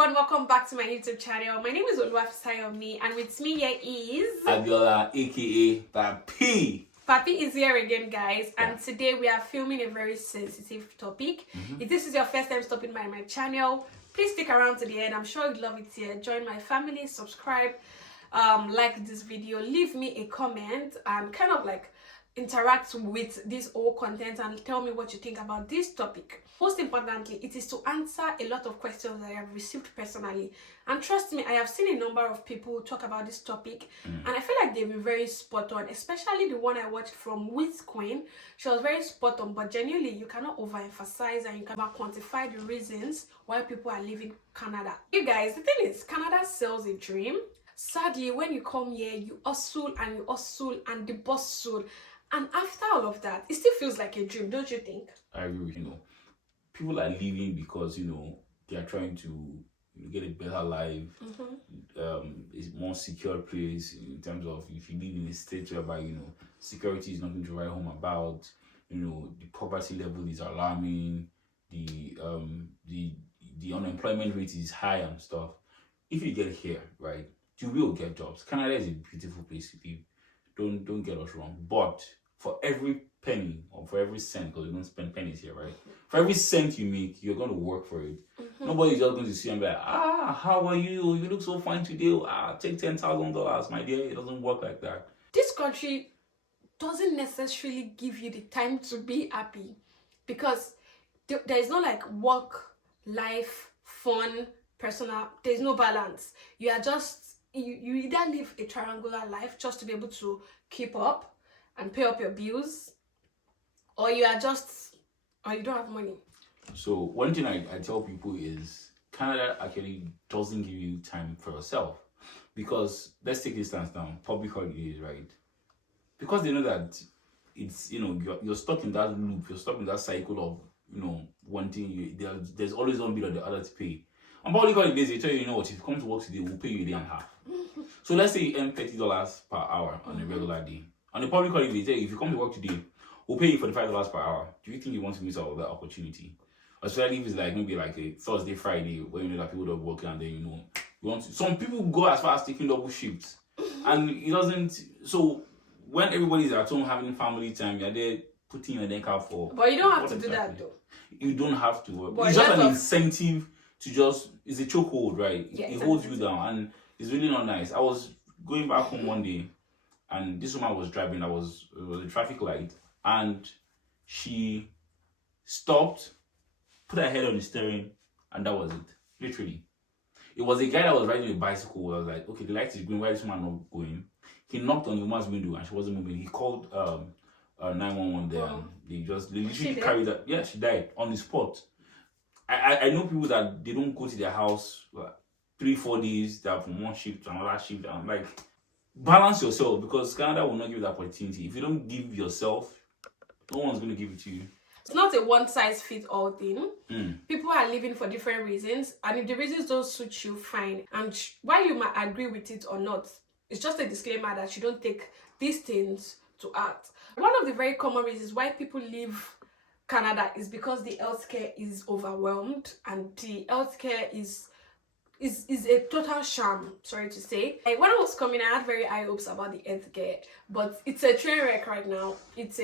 everyone, welcome back to my YouTube channel. My name is Oluwafisayomi, and with me here is Abiola, aka Papi. Papi is here again, guys, and today we are filming a very sensitive topic. If this is your first time stopping by my channel, please stick around to the end. I'm sure you'd love it here. Join my family, subscribe, like this video, leave me a comment, and kind of like interact with this whole content and tell me what you think about this topic. Most importantly, it is to answer a lot of questions I have received personally, and trust me, I have seen a number of people talk about this topic and I feel like they've been very spot on, especially the one I watched from Wiz Queen. She was very spot on, but genuinely you cannot overemphasize and you cannot quantify the reasons why people are leaving Canada. You guys, the thing is, Canada sells a dream. Sadly, when you come here, you hustle and the boss soul. And after all of that, it still feels like a dream, don't you think? I agree with you. People are leaving because they are trying to get a better life, a more secure place in terms of if you live in a state whereby security is nothing to write home about. The poverty level is alarming. The unemployment rate is high and stuff. If you get here, right, you will get jobs. Canada is a beautiful place to live. Don't get us wrong, but for every penny or for every cent, because we don't spend pennies here, right? For every cent you make, you're going to work for it. Nobody's just going to see and be like, how are you? You look so fine today. Take $10,000, my dear. It doesn't work like that. This country doesn't necessarily give you the time to be happy, because there is no like work, life, fun, personal. There's no balance. You are just you either live a triangular life just to be able to keep up and pay up your bills, or you don't have money. So one thing I tell people is Canada actually doesn't give you time for yourself, because let's take this stance down, public holidays, right? Because they know that it's you're stuck in that loop, you're stuck in that cycle of wanting there's always one bill or the other to pay. On public holidays, they tell you, what, if you come to work today, we'll pay you a day and a half. So let's say you earn $30 per hour on a regular day. On a public holiday, they tell you, if you come to work today, we'll pay you $45 per hour. Do you think you want to miss out on that opportunity? Especially if it's like maybe like a Thursday, Friday, where that people don't work, and then you want to. Some people go as far as taking double shifts, and it doesn't. So when everybody's at home having family time, you're there putting your neck out for. But you don't have to do that though. You don't have to. But it's just an incentive to it's a chokehold, right? Yeah, it holds you down, and it's really not nice. I was going back home one day, and this woman was driving. It was a traffic light, and she stopped, put her head on the steering, and that was it. Literally, it was a guy that was riding a bicycle. I was like, okay, the light is green. Why is this man not going? He knocked on the woman's window, and she wasn't moving. He called 911 there, and they literally carried that. Yeah, she died on the spot. I know people that they don't go to their house 3-4 days. They're from one shift to another shift. And I'm like, balance yourself, because Canada will not give you that opportunity. If you don't give yourself, no one's going to give it to you. It's not a one-size-fits-all thing. People are living for different reasons, and if the reasons don't suit you, fine. And while you might agree with it or not, it's just a disclaimer that you don't take these things to heart. One of the very common reasons why people leave Canada is because the healthcare is overwhelmed, and the healthcare is a total sham, sorry to say. Like, when I was coming, I had very high hopes about the healthcare, but it's a train wreck right now. It's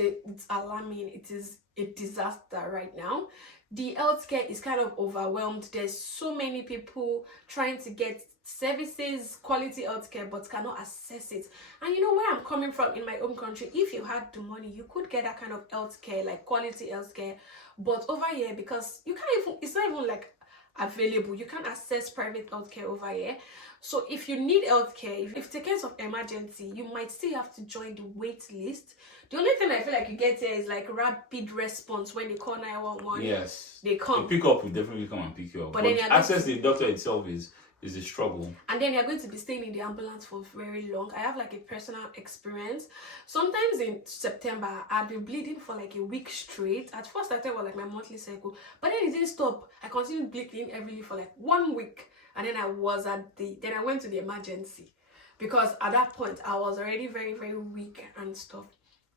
alarming. It is a disaster right now. The healthcare is kind of overwhelmed. There's so many people trying to get services, quality healthcare, but cannot access it. And where I'm coming from in my own country, if you had the money, you could get that kind of healthcare, like quality healthcare. But over here, because it's not even like available, you can't access private healthcare over here. So if you need healthcare, if it's a case of emergency, you might still have to join the wait list. The only thing I feel like you get here is like rapid response. When they call 911, yes, they come. The pickup will definitely come and pick you up. But then access to the doctor itself is a struggle. And then you're going to be staying in the ambulance for very long. I have like a personal experience. Sometimes in September, I'd be bleeding for like a week straight. At first, I thought it was like my monthly cycle, but then it didn't stop. I continued bleeding every for like 1 week, and then I went to the emergency, because at that point I was already very, very weak and stuff.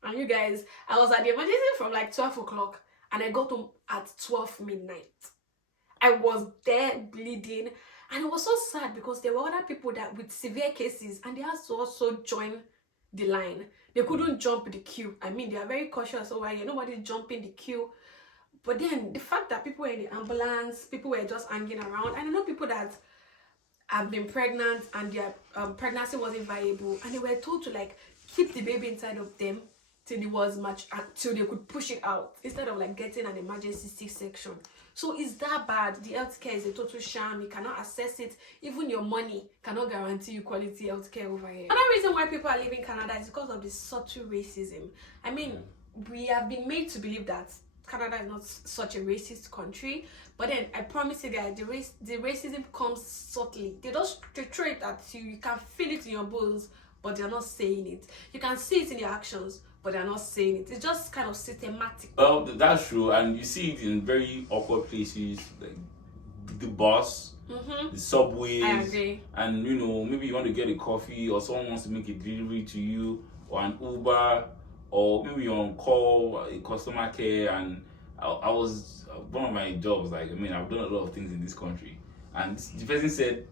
And you guys, I was at the emergency from like 12 o'clock, and I got home at 12 midnight. I was there bleeding. And it was so sad because there were other people that with severe cases and they had to also join the line. They couldn't jump the queue. I mean, they are very cautious over here. Nobody's jumping the queue. But then the fact that people were in the ambulance, people were just hanging around. And I know people that have been pregnant and their pregnancy wasn't viable, and they were told to like keep the baby inside of them till it was much till they could push it out instead of like getting an emergency C-section. So is that bad? The healthcare is a total sham. You cannot access it. Even your money cannot guarantee you quality healthcare over here. Another reason why people are leaving Canada is because of the subtle racism. I mean, we have been made to believe that Canada is not such a racist country, but then I promise you guys, the racism comes subtly. They throw it at you. You can feel it in your bones, but they're not saying it. You can see it in their actions, but they're not saying it. It's just kind of systematic. Well, that's true, and you see it in very awkward places, like the bus, the subways. I agree. And you know, maybe you want to get a coffee, or someone wants to make a delivery to you, or an Uber, or maybe you're on call, a customer care. And I was one of my jobs. Like, I mean, I've done a lot of things in this country, and the person said,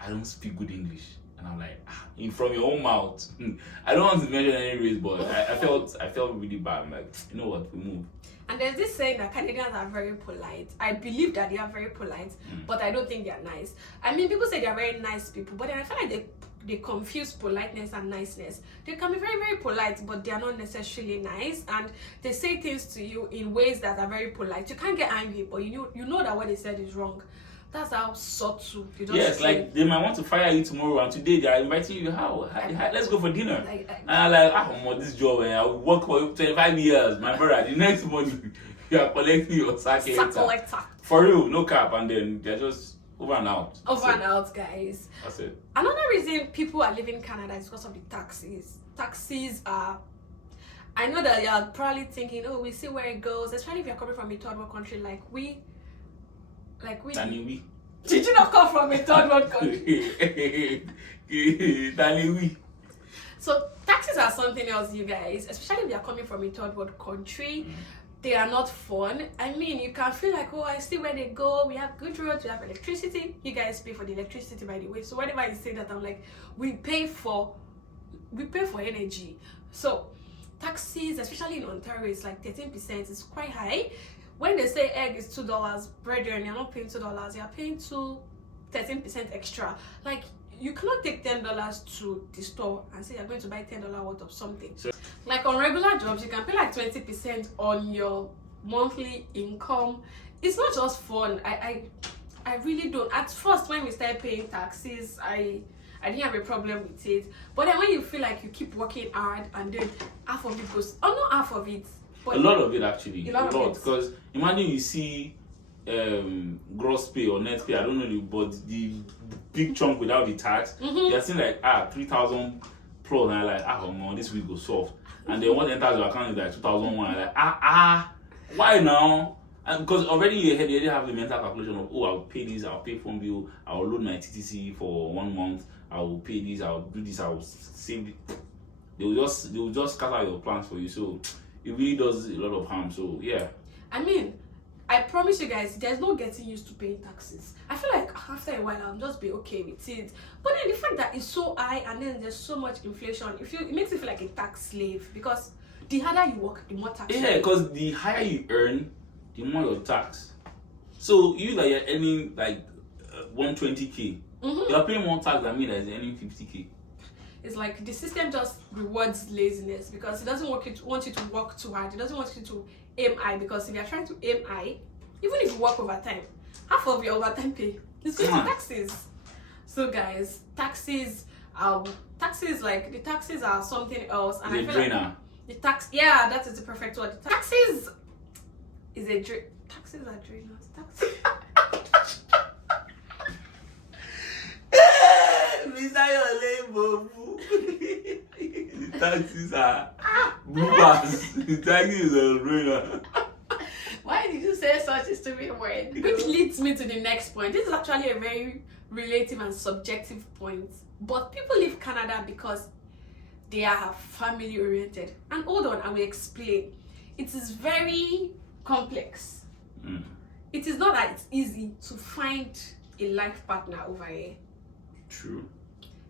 "I don't speak good English." And I'm like, from your own mouth. I don't want to mention any race, but I felt really bad. I'm like, you know what, we move. And there's this saying that Canadians are very polite. I believe that they are very polite, but I don't think they are nice. I mean, people say they are very nice people, but then I feel like they confuse politeness and niceness. They can be very, very polite, but they are not necessarily nice. And they say things to you in ways that are very polite. You can't get angry, but you know that what they said is wrong. That's how subtle. Yes, like they might want to fire you tomorrow, and today they are inviting you. How? Let's go for dinner. And I'm like, I'm on this job, and I work for 25 years, my brother. The next morning, you are collecting your sack collector. For real, no cap, and then they're just over and out. Over and out, guys. That's it. Another reason people are leaving Canada is because of the taxes. Taxes are. I know that you're probably thinking, oh, we see where it goes, especially if you're coming from a third world country like we. Did you not come from a third world country? So taxes are something else, you guys, especially if you're coming from a third world country. They are not fun. I mean, you can feel like, oh, I see where they go. We have good roads, we have electricity. You guys pay for the electricity, by the way. So whenever you say that, I'm like, we pay for energy. So taxes, especially in Ontario, it's like 13%. It's quite high. When they say egg is $2, brethren, you're not paying $2, you're paying 13% extra. Like, you cannot take $10 to the store and say you're going to buy $10 worth of something. So, like on regular jobs, you can pay like 20% on your monthly income. It's not just fun. I really don't. At first, when we started paying taxes, I didn't have a problem with it. But then when you feel like you keep working hard and then half of it goes, not half of it, but a lot of it actually. A lot. Because imagine you see gross pay or net pay, I don't know, but the big chunk without the tax, you're seeing like 3,000 plus, and you're like, this week go soft. And then what enters your account is like 2,001, and like, why now? And because already you already have the mental calculation of, I'll pay this, I'll pay phone bill, I'll load my TTC for 1 month, I'll pay this, I'll do this, I'll save it. They will just scatter your plans for you. So it really does a lot of harm. So yeah. I mean, I promise you guys, there's no getting used to paying taxes. I feel like after a while I'll just be okay with it. But then the fact that it's so high and then there's so much inflation, it makes you feel like a tax slave, because the harder you work, the more tax. Yeah, because the higher you earn, the more your tax. So you that you're earning like 120k, you're paying more tax than me that is earning 50k. It's like the system just rewards laziness because it doesn't want you to work too hard. It doesn't want you to aim high, because if you're trying to aim high, even if you work overtime, half of your overtime pay is going to taxes. So guys, taxes are something else. And I feel like the tax, yeah, that is the perfect word. Taxes is a taxes are drainers. The taxis are movers. The taxis are drainers. Why did you say such a stupid word? Which leads me to the next point. This is actually a very relative and subjective point. But people leave Canada because they are family oriented. And hold on, I will explain. It is very complex. It is not that it's easy to find a life partner over here. True.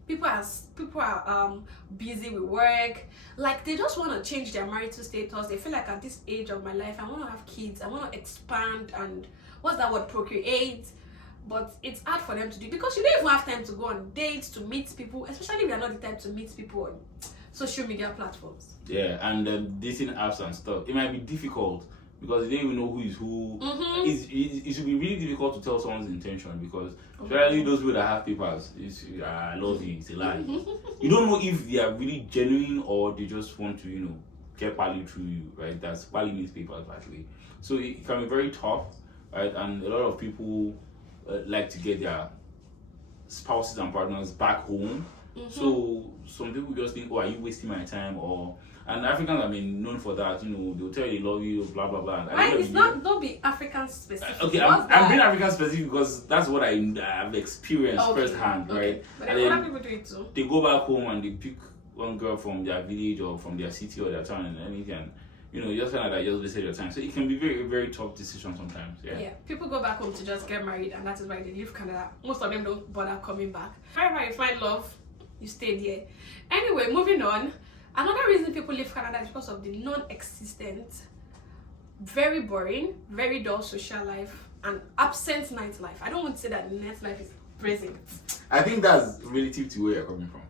People are busy with work, like they just want to change their marital status. They feel like at this age of my life I want to have kids, I want to expand and what's that word, procreate. But it's hard for them to do because you don't even have time to go on dates, to meet people, especially if you're not the type to meet people on social media platforms. Yeah, and dating apps and stuff, it might be difficult because they don't even know who is who. It should be really difficult to tell someone's intention because generally those people that have papers, I love you, it's a lie. You don't know if they are really genuine or they just want to, get value through you, right? That's value needs papers, actually. So it can be very tough, right? And a lot of people like to get their spouses and partners back home. So some people just think, oh, are you wasting my time? And Africans have been known for that, they'll tell you they love you, blah blah blah. Why it's not, don't be African specific. Okay, I'm being African specific because that's what I've experienced firsthand, right? But then other people do it too. They go back home and they pick one girl from their village or from their city or their town and anything. You just kind of like just wasted your time. So it can be very, very tough decision sometimes. Yeah. People go back home to just get married, and that is why they leave Canada. Most of them don't bother coming back. Wherever you find love, you stay there. Anyway, moving on. Another reason people leave Canada is because of the non-existent, very boring, very dull social life, and absent nightlife. I don't want to say that the nightlife is present. I think that's relative to where you're coming from.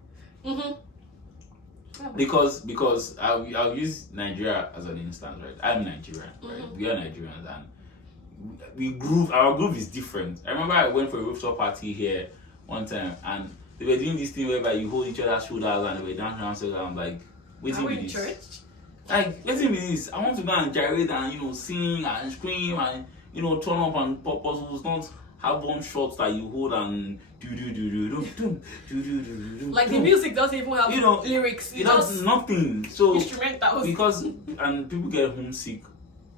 Because I'll use Nigeria as an instance, right? I'm Nigerian, right? We are Nigerians, and our groove is different. I remember I went for a rooftop party here one time, and they were doing this thing whereby you hold each other's shoulders and they were dancing around, so I'm like, waiting for this. Church? Like, waiting for this. I want to go and gyrate and sing and scream and turn up and pop puzzles, not have one shot that you hold and do. Like the music doesn't even have lyrics. It has nothing. So instrumentals. And people get homesick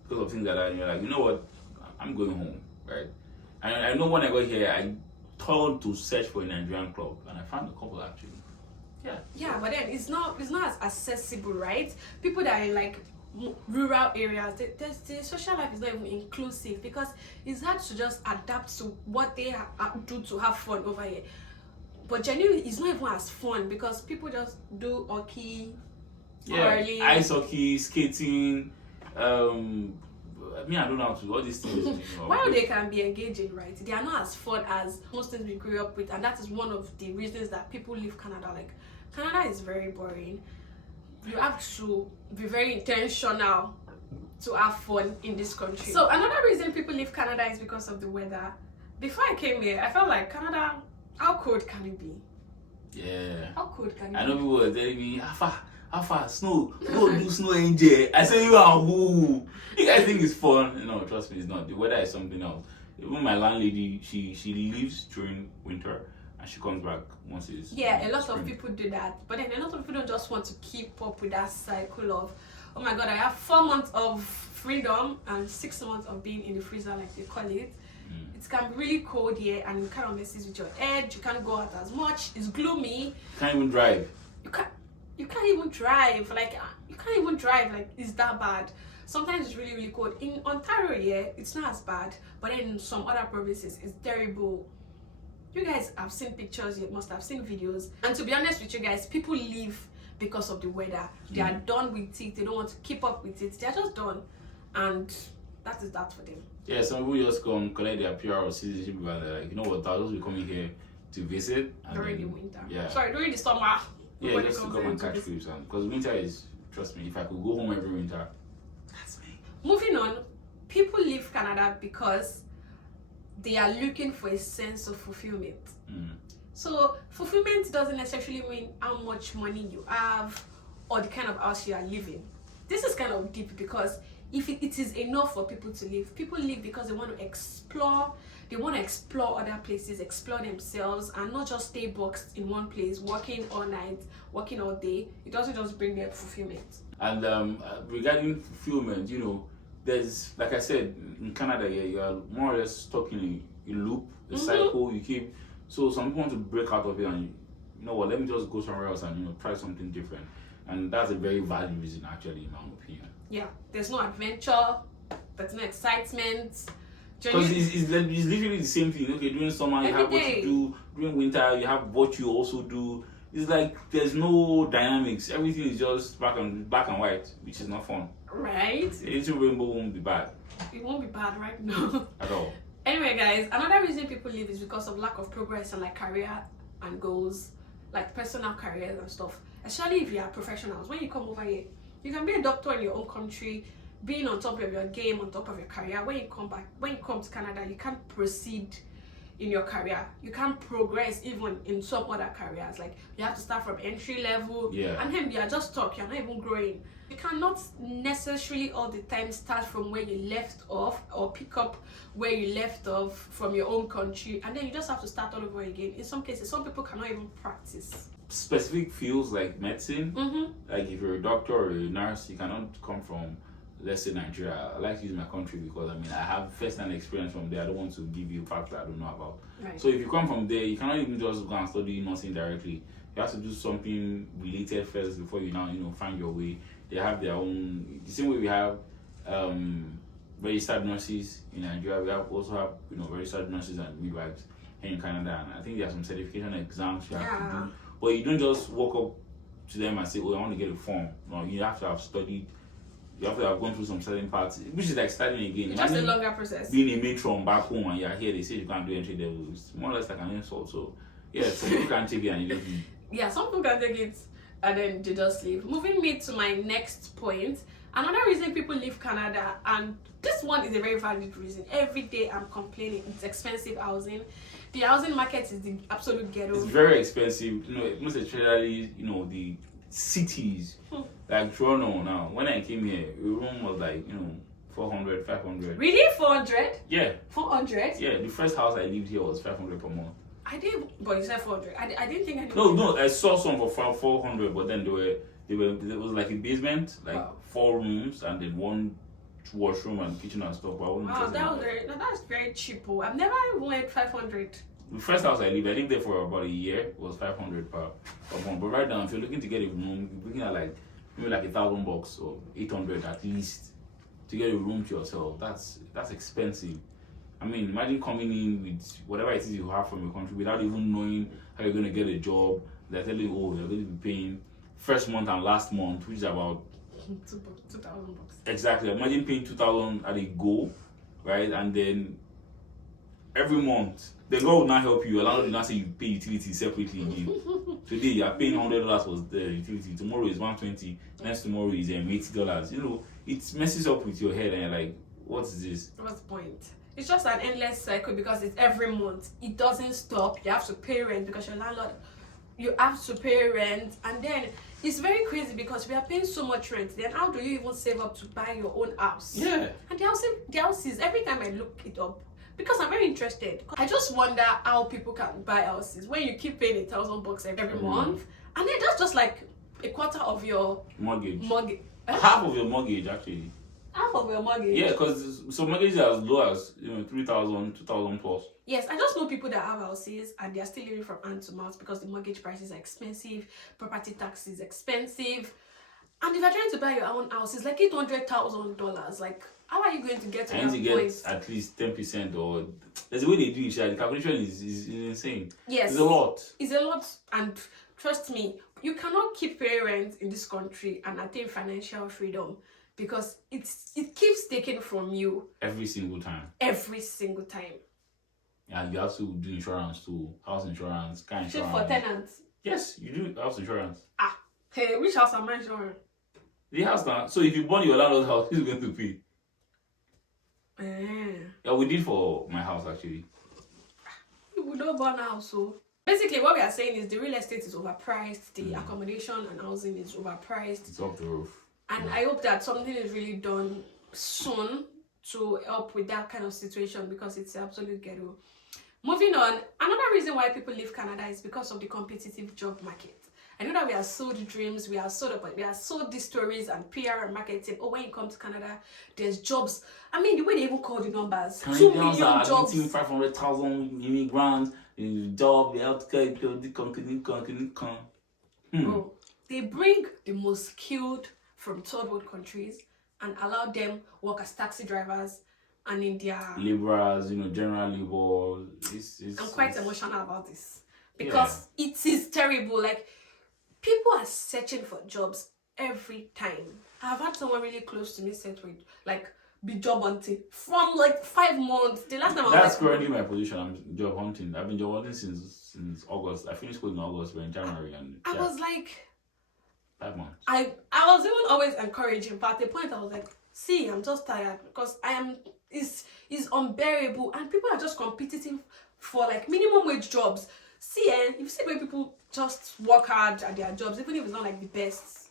because of things like that. And you're like, you know what? I'm going home, right? And I know when I got here, I told to search for a Nigerian club, and I found a couple actually. Yeah, but then it's not as accessible, right? People that are in like rural areas, the social life is not even inclusive because it's hard to just adapt to what they do to have fun over here. But genuinely, it's not even as fun because people just do hockey, curling, ice hockey, skating. I don't know how to do all these things. While they can be engaging, right? They are not as fun as most things we grew up with, and that is one of the reasons that people leave Canada. Like, Canada is very boring. You have to be very intentional to have fun in this country. So another reason people leave Canada is because of the weather. Before I came here, I felt like Canada, how cold can it be? Yeah. How cold can it be? I know people were telling me, how far, snow, go do snow NJ. I say, you are who? You guys think it's fun? No, trust me, it's not. The weather is something else. Even my landlady, she leaves during winter and she comes back once it's a lot of people do that, but then a lot of people don't just want to keep up with that cycle of, oh my god, I have 4 months of freedom and 6 months of being in the freezer, like they call it. It can be really cold here and it kind of messes with your head. You can't go out as much. It's gloomy. Can't even drive. You can't even drive. Like, you can't even drive. Like, it's that bad. Sometimes it's really, really cold. In Ontario, yeah, it's not as bad. But then in some other provinces, it's terrible. You guys have seen pictures. You must have seen videos. And to be honest with you guys, people leave because of the weather. They are done with it. They don't want to keep up with it. They're just done. And that is that for them. Yeah, some people just come collect their PR or citizenship and they're like, you know what, I'll just be coming here to visit. During the winter. Yeah. Sorry, during the summer. Yeah, just to come and catch creeps. Because winter is, trust me, if I could go home every winter, that's me. Moving on, people leave Canada because they are looking for a sense of fulfillment. So fulfillment doesn't necessarily mean how much money you have or the kind of house you are living. This is kind of deep because if it is enough for people to live, people live because they want to explore. They want to explore other places, explore themselves, and not just stay boxed in one place, working all night, working all day. It doesn't just bring them fulfillment. And regarding fulfillment, there's, like I said, in Canada, you are more or less stuck in a loop, a cycle. You keep. So some people want to break out of it, and you know what? Let me just go somewhere else and try something different. And that's a very valid reason, actually, in my opinion. Yeah, there's no adventure, there's no excitement. Because it's literally the same thing. Okay, during summer you have what you do. During winter you have what you also do. It's like there's no dynamics. Everything is just black and white, which is not fun. Right? A little rainbow won't be bad. It won't be bad, right? No. At all. Anyway, guys, another reason people leave is because of lack of progress and like career and goals, like personal careers and stuff. Especially if you are professionals. When you come over here, you can be a doctor in your own country, being on top of your game, on top of your career. When you come to Canada, you can't proceed in your career. You can't progress even in some other careers. Like you have to start from entry level, and then you are just stuck. You're not even growing. You cannot necessarily all the time start from where you left off or pick up where you left off from your own country, and then you just have to start all over again. In some cases, some people cannot even practice. Specific fields like medicine, like if you're a doctor or a nurse, you cannot come from, let's say, Nigeria. I like to use my country because I have first-hand experience from there. I don't want to give you facts that I don't know about. Right. So if you come from there, you cannot even just go and study nursing directly. You have to do something related first before you now find your way. They have their own, the same way we have registered nurses in Nigeria. We also have registered nurses and midwives here in Canada. And I think there are some certification exams you have to do. But you don't just walk up to them and say, "Oh, I want to get a form." No, you have to have studied. You have to have gone through some certain parts, which is like starting again. It's just a longer process. Being a matron back home and you're here, they say you can't do entry level. It's more or less like an insult. So yeah, some people can't take it and you just leave. Yeah, some people can take it and then they just leave. Moving me to my next point. Another reason people leave Canada, and this one is a very valid reason. Every day I'm complaining, it's expensive housing. The housing market is the absolute ghetto. It's very expensive, most especially, the cities like Toronto now. When I came here, a room was like, 400, 500. Really? 400? Yeah. 400? Yeah, the first house I lived here was 500 per month. I did, but you said 400. I didn't think No, I saw some for 400, but then there was like a basement, like 4 rooms, and then 1 washroom and kitchen and stuff. But I that's very cheap. I've never even went 500. The first house I lived there for about a year. It was 500 per month. But right now, if you're looking to get a room, you're looking at maybe like $1,000 or 800 at least to get a room to yourself. That's expensive. I mean, imagine coming in with whatever it is you have from your country without even knowing how you're going to get a job. They're telling you, oh, you're going to be paying first month and last month, which is about $2,000. Exactly. Imagine paying $2,000 at a go, right? And then every month, the God will not help you. Allow you not say you pay utilities separately again. Today you are paying $100 for the utility. Tomorrow is $120. Next tomorrow is $80. It messes up with your head, and you're like, what is this? What's the point? It's just an endless cycle because it's every month. It doesn't stop. You have to pay rent because your landlord. You have to pay rent, and then it's very crazy because we are paying so much rent. Then how do you even save up to buy your own house? Yeah. And the houses, every time I look it up, because I'm very interested. I just wonder how people can buy houses when you keep paying $1,000 every month, and then that's just like a quarter of your mortgage. Half of your mortgage, actually. Half of your mortgage. Yeah, because some mortgages are as low as 3,000, 2,000 plus. Yes, I just know people that have houses and they are still living from hand to mouth because the mortgage prices are expensive, property tax is expensive, and if you're trying to buy your own house, it's like $800,000. Like, how are you going to get to that point? At least 10%, or there's a way they do it. The calculation is insane. Yes, it's a lot. It's a lot, and trust me, you cannot keep paying rent in this country and attain financial freedom because it keeps taken from you every single time. Every single time. And you have to do insurance too, house insurance, car insurance. For tenants. Yes, you do house insurance. Hey, which house am I insuring? The house now. So if you burn your landlord's house, who's going to pay? Yeah, we did for my house actually. We don't burn our house, so basically what we are saying is the real estate is overpriced, the accommodation and housing is overpriced. It's off the roof. And I hope that something is really done soon to help with that kind of situation because it's absolute ghetto. Moving on, another reason why people leave Canada is because of the competitive job market. I know that we are sold dreams, we are sold these stories and PR and marketing. Oh, when you come to Canada, there's jobs. I mean, the way they even call the numbers, 2 million jobs. 500,000 immigrants, job, the healthcare, Bro, they bring the most skilled from third world countries and allow them work as taxi drivers and in their laborers, general labor. I'm quite emotional about this because it is terrible. Like, people are searching for jobs every time. I've had someone really close to me said with like be job hunting from like 5 months. The last time that's currently my position. I'm job hunting. I've been job hunting since August. I finished school in August. We're in January, and I was like 5 months. I was even always encouraging, but at the point I was like, see, I'm just tired because is unbearable, and people are just competing for like minimum wage jobs. See, if you see where people just work hard at their jobs, even if it's not like the best,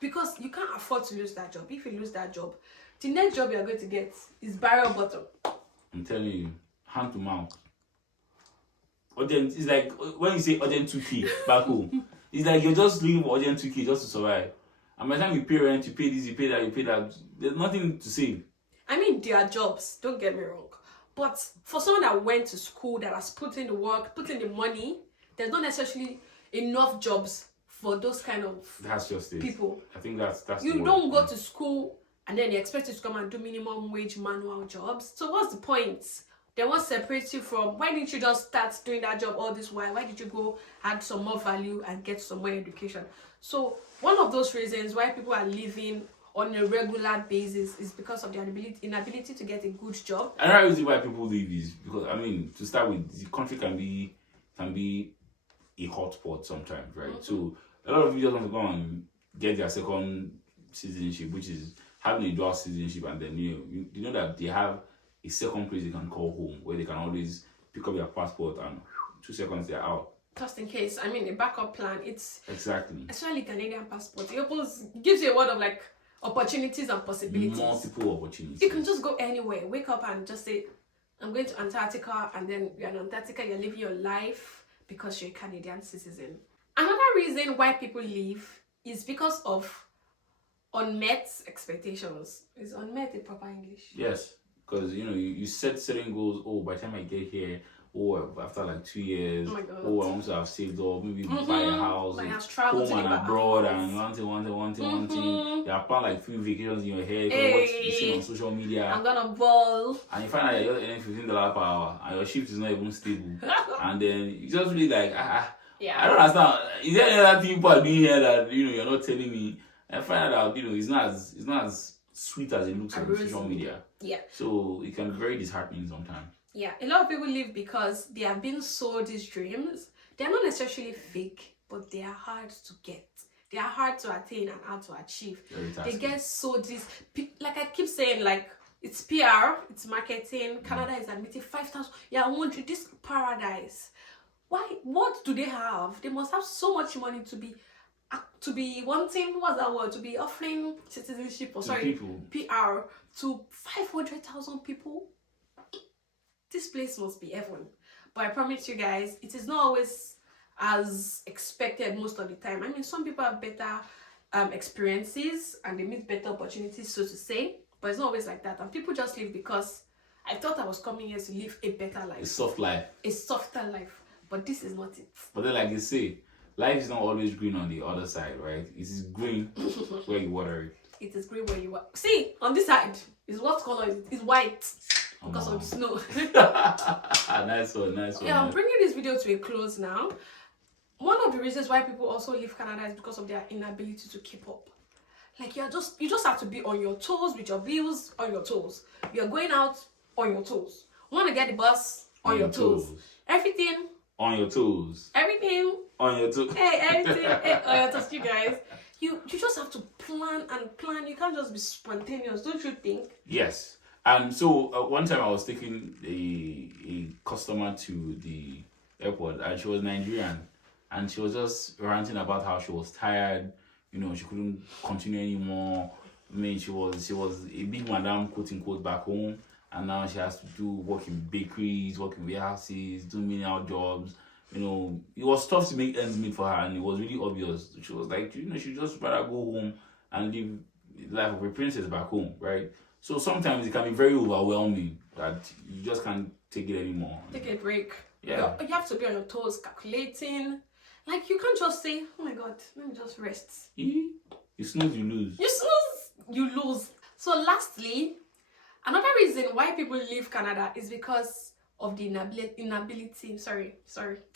because you can't afford to lose that job. If you lose that job, the next job you're going to get is barrel bottom. I'm telling you, hand to mouth. Urgent, it's like when you say urgent 2K back home, it's like you're just looking for urgent 2K just to survive. And by the time you pay rent, you pay this, you pay that, you pay that, there's nothing to save. I mean, there are jobs, don't get me wrong. But for someone that went to school, that has put in the work, put in the money, there's not necessarily enough jobs for those kind of people. I think that's you don't go to school and then they expect you to come and do minimum wage manual jobs. So what's the point? Then what separates you from, why didn't you just start doing that job all this while? Why did you go add some more value and get some more education? So one of those reasons why people are living on a regular basis is because of their inability to get a good job. Another reason why people leave is because, I mean, to start with, the country can be a hotspot sometimes, right? Mm-hmm. So a lot of people just want to go and get their second citizenship, which is having a dual citizenship, and then you know that they have a second place they can call home, where they can always pick up their passport and 2 seconds they're out. Just in case. I mean, a backup plan. It's exactly, especially Canadian passport. It gives you a lot of like opportunities and possibilities. Multiple opportunities. You can just go anywhere. Wake up and just say, I'm going to Antarctica, and then you're in Antarctica, you're living your life because you're a Canadian citizen. Another reason why people leave is because of unmet expectations. Is unmet a proper English? Yes, because you set certain goals. Oh, by the time I get here, after like 2 years, I want to have saved up, maybe buy a house, home and abroad, and one thing. You have planned like 3 vacations in your head, what you see on social media. I'm gonna ball. And you find out you're earning $15 per hour, and your shift is not even stable. And then you just really like, yeah. I don't understand. Is there any other thing people are doing here that you're not telling me? And find out it's not as sweet as it looks on social media. Yeah. So it can be very disheartening sometimes. Yeah, a lot of people leave because they have been sold these dreams. They're not necessarily fake, but they are hard to get. They are hard to attain and hard to achieve. They get sold these, like I keep saying, like it's PR, it's marketing. Canada is admitting 5,000. Yeah, I want you this paradise. Why? What do they have? They must have so much money to be wanting. What's that word? To be offering citizenship or PR to 500,000 people. This place must be heaven. But I promise you guys, it is not always as expected most of the time. I mean, some people have better experiences and they meet better opportunities, so to say. But it's not always like that. And people just leave because I thought I was coming here to live a better life. A soft life. A softer life. But this is not it. But then, like you say, life is not always green on the other side, right? It is green where you water it. It is green where you water. See, on this side, what color is it? It's white. Because of the snow. Nice one. Yeah, I'm bringing this video to a close now. One of the reasons why people also leave Canada is because of their inability to keep up. Like you just have to be on your toes with your bills on your toes. You're going out on your toes. Want to get the bus on your toes. Everything on your toes. Everything on your toes. Hey, everything on your toes, you guys. You just have to plan and plan. You can't just be spontaneous, don't you think? Yes. And so one time I was taking a customer to the airport, and she was Nigerian, and she was just ranting about how she was tired. She couldn't continue anymore. I mean, she was a big madam, quote unquote, back home, and now she has to work in bakeries, work in warehouses, do menial jobs. It was tough to make ends meet for her, and it was really obvious. She was like, she just rather go home and live the life of a princess back home, right? So sometimes it can be very overwhelming that you just can't take it anymore. Take a break. Yeah. You have to be on your toes, calculating. Like, you can't just say, oh my God, let me just rest. You snooze, you lose. You snooze, you lose. So lastly, Another reason why people leave Canada is because of the inability. Sorry,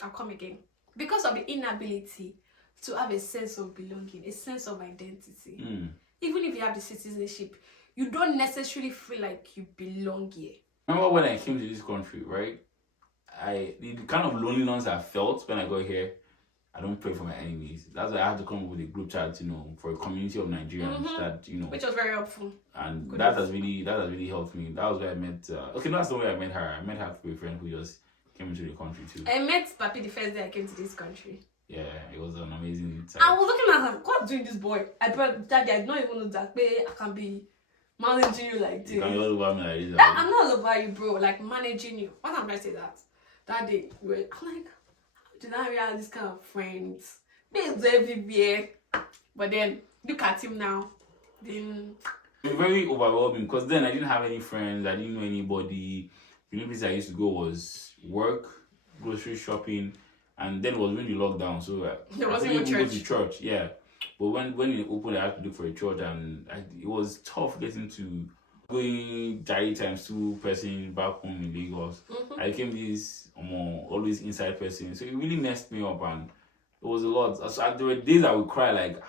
I'll come again. Because of the inability to have a sense of belonging, a sense of identity. Even if you have the citizenship, you don't necessarily feel like you belong here. Remember when I came to this country, right? The kind of loneliness I felt when I got here, I don't pray for my enemies. That's why I had to come up with a group chat, for a community of Nigerians that, Which was very helpful. And that has really helped me. That was where I met, that's the way I met her. I met her through a friend who just came into the country too. I met Papi the first day I came to this country. Yeah, it was an amazing time. I was looking at her, what's doing this boy? Daddy, I don't even know that way I can be managing you like this. You can be all over me like this. I'm not all over you, bro. Like managing you. What am I saying that day? I'm like, how did I realize this kind of friends? There's everywhere. But then look at him now. Then it was very overwhelming because then I didn't have any friends. I didn't know anybody. The only place I used to go was work, grocery shopping, and then it was really lockdown. So there wasn't even go to church. Yeah, but when it opened, I had to look for a church, and it was tough getting to going Jari times 2 person back home in Lagos. I became this always inside person, so it really messed me up, and it was a lot. So there were days I would cry like,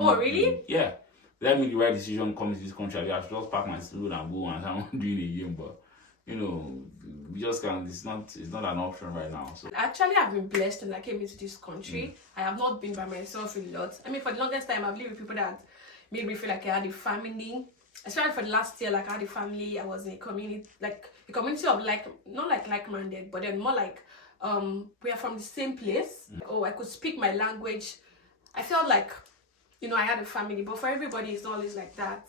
oh really? Yeah. Let me the right decision come to this country. I should just pack my stool and go and I'm doing it again. But we just can't. It's not an option right now. So actually, I've been blessed when I came into this country. I have not been by myself a lot. I mean, for the longest time, I've lived with people that made me feel like I had a family. Especially for the last year, like I had a family. I was in a community, of not like-minded, but then more like we are from the same place. Oh, I could speak my language. I felt like I had a family, but for everybody, it's not always like that.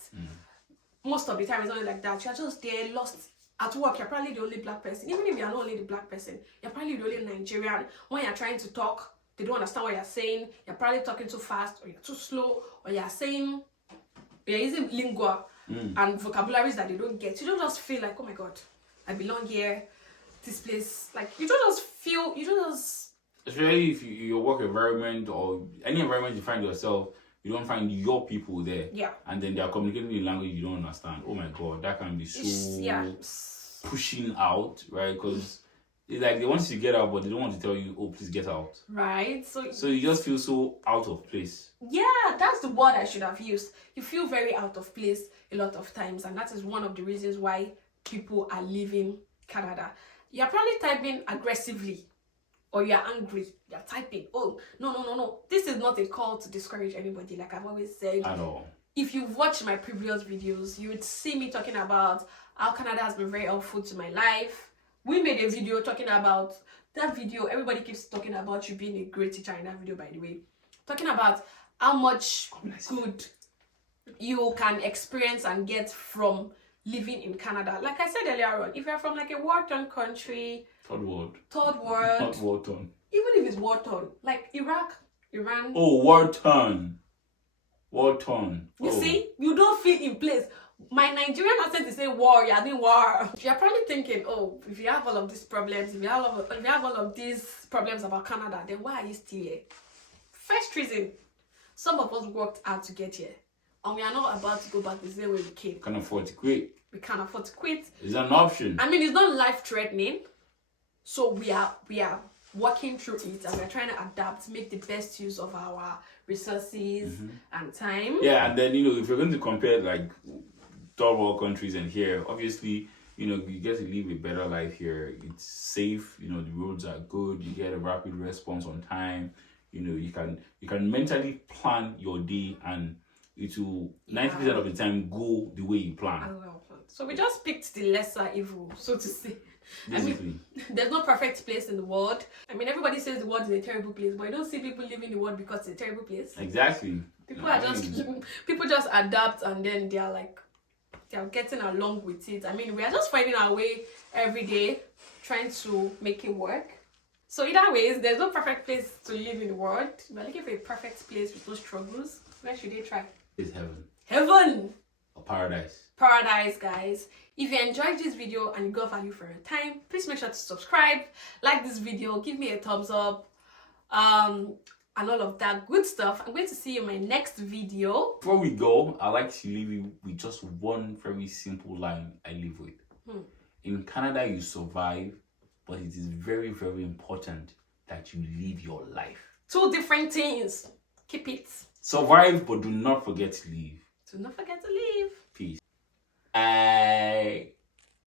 Most of the time, it's not like that. You're just there, lost at work. You're probably the only black person. Even if you're not only the black person, you're probably the only Nigerian. When you're trying to talk, they don't understand what you're saying. You're probably talking too fast, or you're too slow, or you're using lingua and vocabularies that they don't get. You don't just feel like, oh my God, I belong here, this place. Like, especially if your work environment or any environment you find yourself, you don't find your people there. Yeah. And then they are communicating in language you don't understand. Oh my God, that can be so pushing out, right? Because it's like they want you to get out, but they don't want to tell you, oh, please get out. Right. So you just feel so out of place. Yeah, that's the word I should have used. You feel very out of place a lot of times, and that is one of the reasons why people are leaving Canada. You're probably typing aggressively, or you're angry. You're typing, oh, no. This is not a call to discourage anybody, like I've always said. At all. If you've watched my previous videos, you would see me talking about how Canada has been very helpful to my life. We made a video talking about that video. Everybody keeps talking about you being a great teacher in that video, by the way. Talking about how much good you can experience and get from living in Canada. Like I said earlier on, if you're from like a war-torn country, third world, not war-torn, even if it's war-torn, like Iraq, Iran. Oh, war-torn. You see, you don't feel in place. My Nigerian accent is saying war, you're doing war. You're probably thinking, oh, if you have all of these problems, if you have all of these problems about Canada, then why are you still here? First reason, some of us worked hard to get here, and we are not about to go back the same way we came. Can't afford to quit. We can't afford to quit. Is that an option? I mean, it's not life-threatening, so we are working through it, and we're trying to adapt, make the best use of our resources and time. Yeah, and then if you're going to compare like third world countries and here, obviously you get to live a better life here. It's safe. The roads are good. You get a rapid response on time. You can mentally plan your day, and it will 90% of the time go the way you plan. So we just picked the lesser evil, so to say. Basically. I mean, there's no perfect place in the world. I mean, everybody says the world is a terrible place, but you don't see people living in the world because it's a terrible place. Exactly. People just adapt, and then they're getting along with it. I mean, we are just finding our way every day, trying to make it work. So either ways, there's no perfect place to live in the world. We're looking for a perfect place with no struggles. Where should they try? It's heaven. Heaven! Or paradise. Paradise, guys. If you enjoyed this video and you got value for your time, please make sure to subscribe, like this video, give me a thumbs up. and all of that good stuff. I'm going to see you in my next video. Before we go, I'd like to leave you with just one very simple line I live with. In Canada, you survive, but it is very, very important that you live your life. 2 different things. Keep it. Survive, but do not forget to live. Do not forget to live. Peace. And